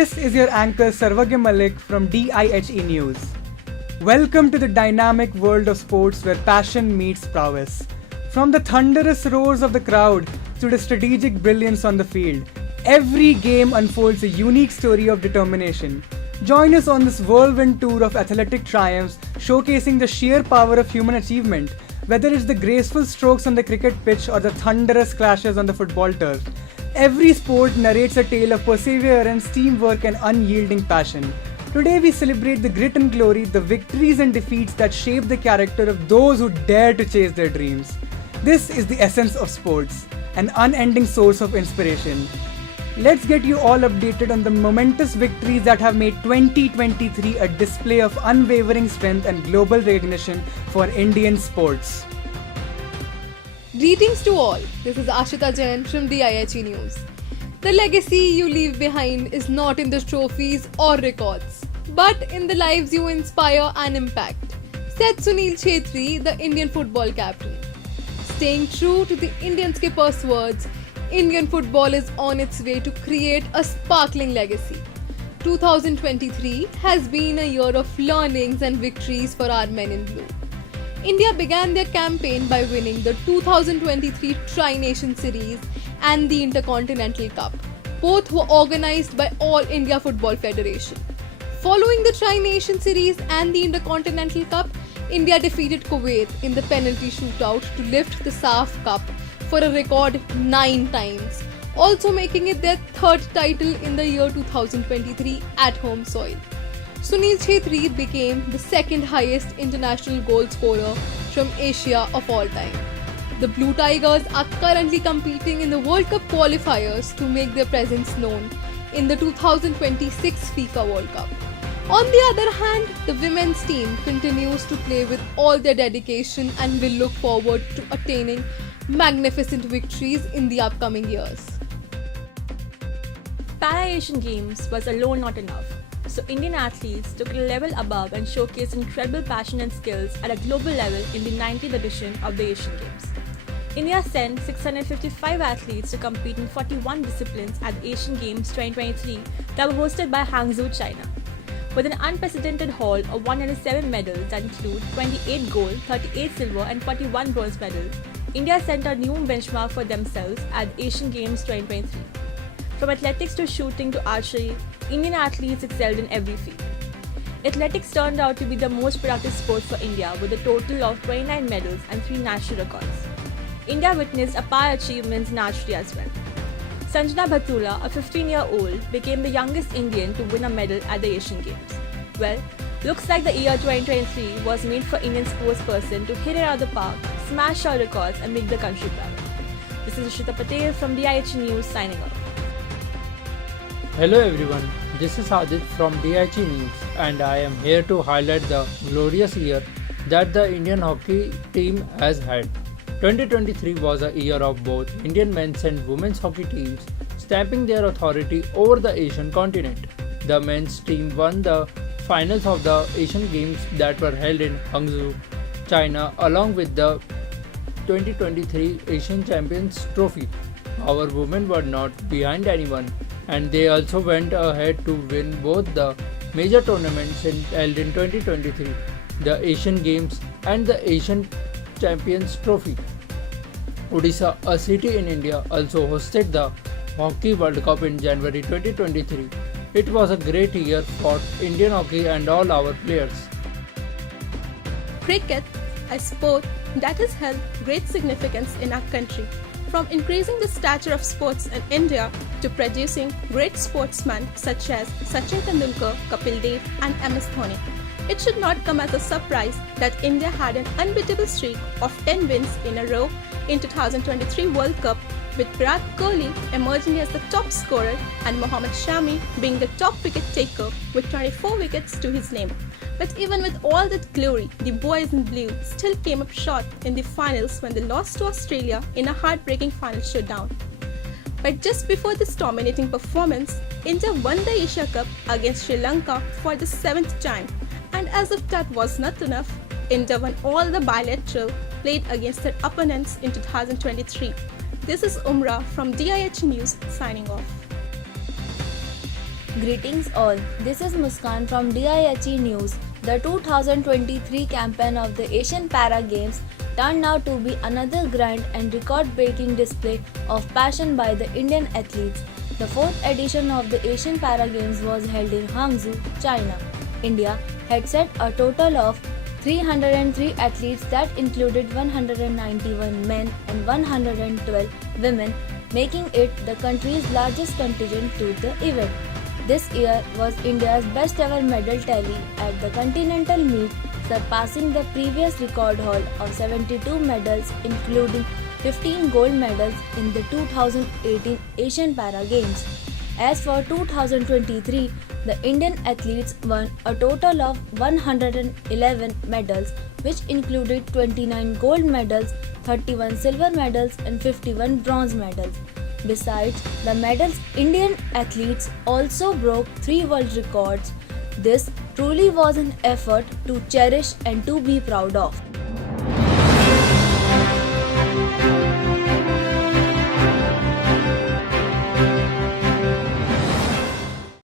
This is your anchor Sarvagya Malik from DIHE News. Welcome to the dynamic world of sports where passion meets prowess. From the thunderous roars of the crowd to the strategic brilliance on the field, every game unfolds a unique story of determination. Join us on this whirlwind tour of athletic triumphs, showcasing the sheer power of human achievement, whether it's the graceful strokes on the cricket pitch or the thunderous clashes on the football turf. Every sport narrates a tale of perseverance, teamwork, and unyielding passion. Today we celebrate the grit and glory, the victories and defeats that shape the character of those who dare to chase their dreams. This is the essence of sports, an unending source of inspiration. Let's get you all updated on the momentous victories that have made 2023 a display of unwavering strength and global recognition for Indian sports. Greetings to all. This is Ashita Jain from DIHE News. The legacy you leave behind is not in the trophies or records, but in the lives you inspire and impact, said Sunil Chhetri, the Indian football captain. Staying true to the Indian skipper's words, Indian football is on its way to create a sparkling legacy. 2023 has been a year of learnings and victories for our men in blue. India began their campaign by winning the 2023 Tri-Nation Series and the Intercontinental Cup. Both were organised by All India Football Federation. Following the Tri-Nation Series and the Intercontinental Cup, India defeated Kuwait in the penalty shootout to lift the SAF Cup for a record 9 times, also making it their third title in the year 2023 at home soil. Sunil Chhetri became the second highest international goal scorer from Asia of all time. The Blue Tigers are currently competing in the World Cup qualifiers to make their presence known in the 2026 FIFA World Cup. On the other hand, the women's team continues to play with all their dedication and will look forward to attaining magnificent victories in the upcoming years. Para-Asian Games was alone not enough. So Indian athletes took it a level above and showcased incredible passion and skills at a global level in the 90th edition of the Asian Games. India sent 655 athletes to compete in 41 disciplines at the Asian Games 2023 that were hosted by Hangzhou, China. With an unprecedented haul of 107 medals that include 28 gold, 38 silver and 41 bronze medals, India set a new benchmark for themselves at the Asian Games 2023. From athletics to shooting to archery, Indian athletes excelled in every field. Athletics turned out to be the most productive sport for India with a total of 29 medals and 3 national records. India witnessed apart achievements in archery as well. Sanjana Bhatula, a 15-year-old, became the youngest Indian to win a medal at the Asian Games. Well, looks like the year 2023 was made for Indian sportsperson to hit it out of the park, smash our records and make the country proud. This is Ashita Patel from DIHE News signing off. Hello everyone, this is Adit from DIHE News and I am here to highlight the glorious year that the Indian hockey team has had. 2023 was a year of both Indian men's and women's hockey teams stamping their authority over the Asian continent. The men's team won the finals of the Asian Games that were held in Hangzhou, China along with the 2023 Asian Champions Trophy. Our women were not behind anyone, and they also went ahead to win both the major tournaments held in 2023, the Asian Games and the Asian Champions Trophy. Odisha, a city in India, also hosted the Hockey World Cup in January 2023. It was a great year for Indian hockey and all our players. Cricket, a sport that has held great significance in our country, from increasing the stature of sports in India to producing great sportsmen such as Sachin Tendulkar, Kapil Dev and MS Dhoni. It should not come as a surprise that India had an unbeatable streak of 10 wins in a row in 2023 World Cup, with Virat Kohli emerging as the top scorer and Mohammad Shami being the top wicket taker with 24 wickets to his name. But even with all that glory, the boys in blue still came up short in the finals when they lost to Australia in a heartbreaking final showdown. But just before this dominating performance, India won the Asia Cup against Sri Lanka for the 7th time. And as if that was not enough, India won all the bilateral played against their opponents in 2023. This is Umrah from DIHE News signing off. Greetings all. This is Muskan from DIHE News. The 2023 campaign of the Asian Para Games turned out to be another grand and record-breaking display of passion by the Indian athletes. The fourth edition of the Asian Para Games was held in Hangzhou, China. India had set a total of 303 athletes that included 191 men and 112 women, making it the country's largest contingent to the event. This year was India's best ever medal tally at the continental meet, surpassing the previous record haul of 72 medals, including 15 gold medals in the 2018 Asian Para Games. As for 2023, the Indian athletes won a total of 111 medals, which included 29 gold medals, 31 silver medals, and 51 bronze medals. Besides the medals, Indian athletes also broke 3 world records. This truly was an effort to cherish and to be proud of.